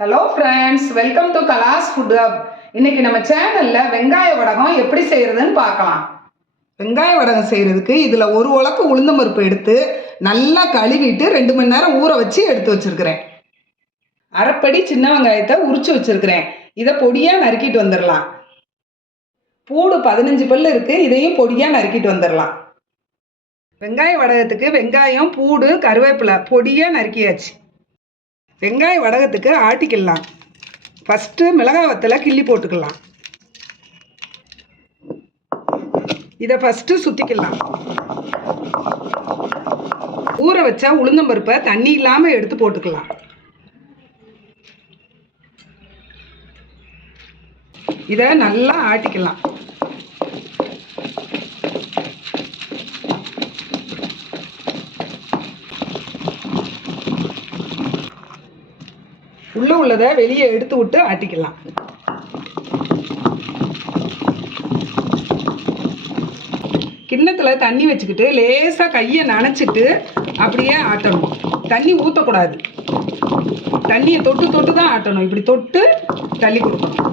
Hello friends welcome to Kala's food hub இன்னைக்கு நம்ம சேனல்ல வெங்காய வடகம் எப்படி செய்யறதுன்னு பார்க்கலாம். வெங்காய வடகம் செய்யறதுக்கு இதில் ஒரு உலக்கு உளுந்த பருப்பு எடுத்து நல்லா கழுவிட்டு ரெண்டு மணி நேரம் ஊற வச்சு எடுத்து வச்சிருக்கிறேன். அரைப்படி சின்ன வெங்காயத்தை உரிச்சு வச்சிருக்கிறேன். இதை பொடியாக நறுக்கிட்டு வந்துடலாம். பூடு பதினஞ்சு பல்லு இருக்கு. இதையும் பொடியாக நறுக்கிட்டு வந்துடலாம். வெங்காய வடகத்துக்கு வெங்காயம் பூடு கருவேப்பிலை பொடியாக நறுக்கியாச்சு. வெங்காய வடகத்துக்கு ஆட்டிக்கலாம் ஃபஸ்ட்டு மிளகாய் வத்தலை கிள்ளி போட்டுக்கலாம். இதை ஃபஸ்ட்டு சுற்றிக்கலாம் ஊற வச்சா உளுந்தம்பருப்பை தண்ணி இல்லாமல் எடுத்து போட்டுக்கலாம். இதை நல்லா ஆட்டிக்கலாம். உள்ளே உள்ளதை வெளியே எடுத்து விட்டு ஆட்டிக்கலாம். கிண்ணத்தில் தண்ணி வச்சுக்கிட்டு லேசாக கையை நனைச்சிட்டு அப்படியே ஆட்டணும். தண்ணி ஊற்றக்கூடாது தண்ணியை தொட்டு தொட்டு தான் ஆட்டணும். இப்படி தொட்டு தள்ளி கொடுக்கணும்.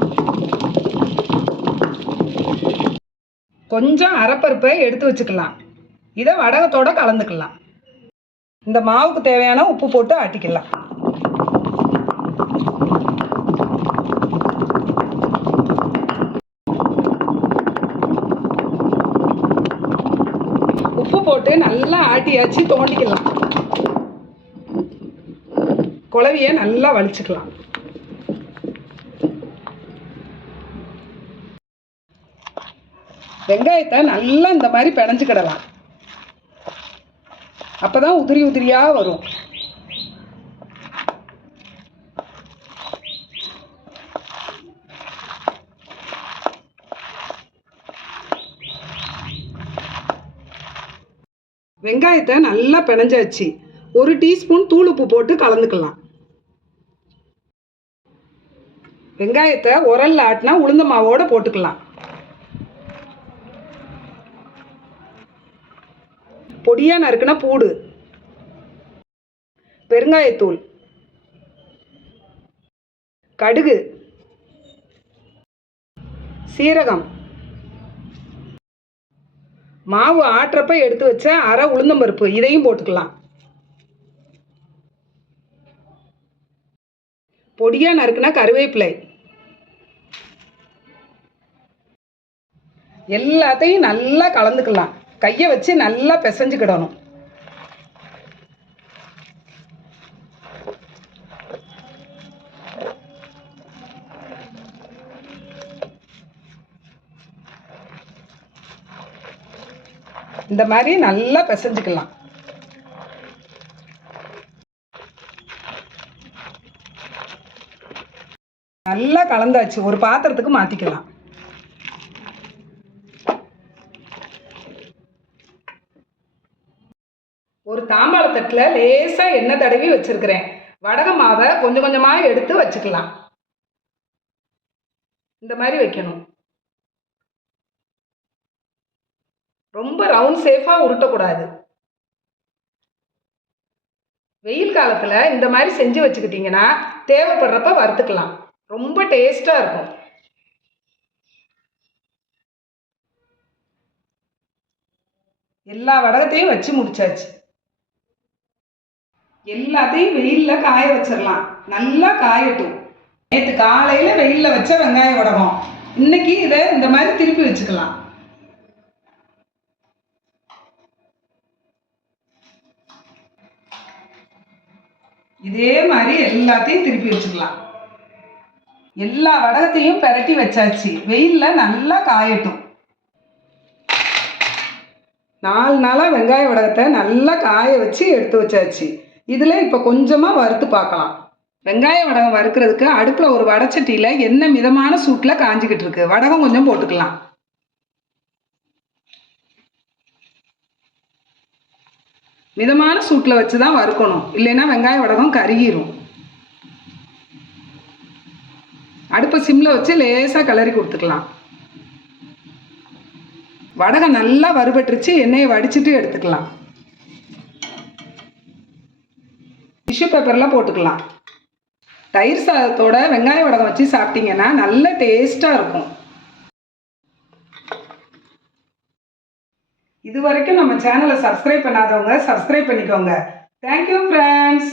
கொஞ்சம் அரைப்பருப்பை எடுத்து வச்சுக்கலாம். இதை வடகத்தோட கலந்துக்கலாம். இந்த மாவுக்கு தேவையான உப்பு போட்டு ஆட்டிக்கலாம். உப்பு போட்டு நல்லா ஆட்டியாச்சு தோண்டிக்கலாம். குழவிய நல்லா வலிச்சுக்கலாம். வெங்காயத்தை நல்லா இந்த மாதிரி பிணைஞ்சுக்கிடலாம். அப்பதான் உதிரி உதிரியா வரும். வெங்காயத்தை நல்லா பிணைஞ்சாச்சு ஒரு டீஸ்பூன் தூள் உப்பு போட்டு கலந்துக்கலாம். வெங்காயத்தை உரல்ல ஆட்டினா உளுந்த மாவோட போட்டுக்கலாம். பொடியாக நறுக்குனா பூடு பெருங்காயத்தூள் கடுகு சீரகம் மாவு ஆட்டுறப்ப எடுத்து வச்ச அரை உளுந்தம்பருப்பு இதையும் போட்டுக்கலாம். பொடியாக நறுக்குனா கருவேப்பிலை. எல்லாத்தையும் நல்லா கலந்துக்கலாம். கையை வச்சு நல்லா பிசைஞ்சுக்கிடணும் இந்த மாதிரி நல்லா பிசைஞ்சுக்கலாம். நல்லா கலந்தாச்சு. ஒரு பாத்திரத்துக்கு மாற்றிக்கலாம் ஒரு தாம்பாளத்தட்டில் லேசாக எண்ணெய் தடவி வச்சுருக்கிறேன். வடக மாவை கொஞ்சம் கொஞ்சமாக எடுத்து வச்சுக்கலாம். இந்த மாதிரி வைக்கணும். ரொம்ப ரவுண்ட் சேஃபாக உருட்டக்கூடாது. வெயில் காலத்தில் இந்த மாதிரி செஞ்சு வச்சுக்கிட்டிங்கன்னா தேவைப்படுறப்ப வறுத்துக்கலாம். ரொம்ப டேஸ்ட்டாக இருக்கும். எல்லா வடகத்தையும் வச்சு முடிச்சாச்சு. எல்லாத்தையும் வெயிலில் காய வச்சிடலாம் நல்லா காயட்டும். நேற்று காலையில் வெயிலில் வச்ச வெங்காய வடகம். இன்னைக்கு இதை இந்த மாதிரி திருப்பி வச்சுக்கலாம். இதே மாதிரி எல்லாத்தையும் திருப்பி வச்சுக்கலாம். எல்லா வடகத்தையும் பெரட்டி வச்சாச்சு. வெயிலில் நல்லா காயட்டும். நாலு நாளாக வெங்காய வடகத்தை நல்லா காய வச்சு எடுத்து வச்சாச்சு. இதில் இப்போ கொஞ்சமாக வறுத்து பார்க்கலாம். வெங்காய வடகம் வறுக்கிறதுக்கு அடுப்பில் ஒரு வடச்சட்டியில் என்ன மிதமான சூட்டில் காஞ்சிக்கிட்டு இருக்கு. வடகம் கொஞ்சம் போட்டுக்கலாம். மிதமான சூட்டில் வச்சு தான் வறுக்கணும். இல்லைன்னா வெங்காய வடகம் கருகிரும். அடுப்பை சிம்மில் வச்சு லேசாக கிளறி கொடுத்துக்கலாம். வடகம் நல்லா வறுபட்டுருச்சு எண்ணெயை வடிச்சிட்டு எடுத்துக்கலாம். டிஷ்யூ பேப்பர்லாம் போட்டுக்கலாம். தயிர் சாதத்தோட வெங்காய வடகம் வச்சு சாப்பிட்டீங்கன்னா நல்ல டேஸ்ட்டாக இருக்கும். இது வரைக்கும் நம்ம சேனலை சப்ஸ்கிரைப் பண்ணாதவங்க சப்ஸ்கிரைப் பண்ணிக்கோங்க. Thank you friends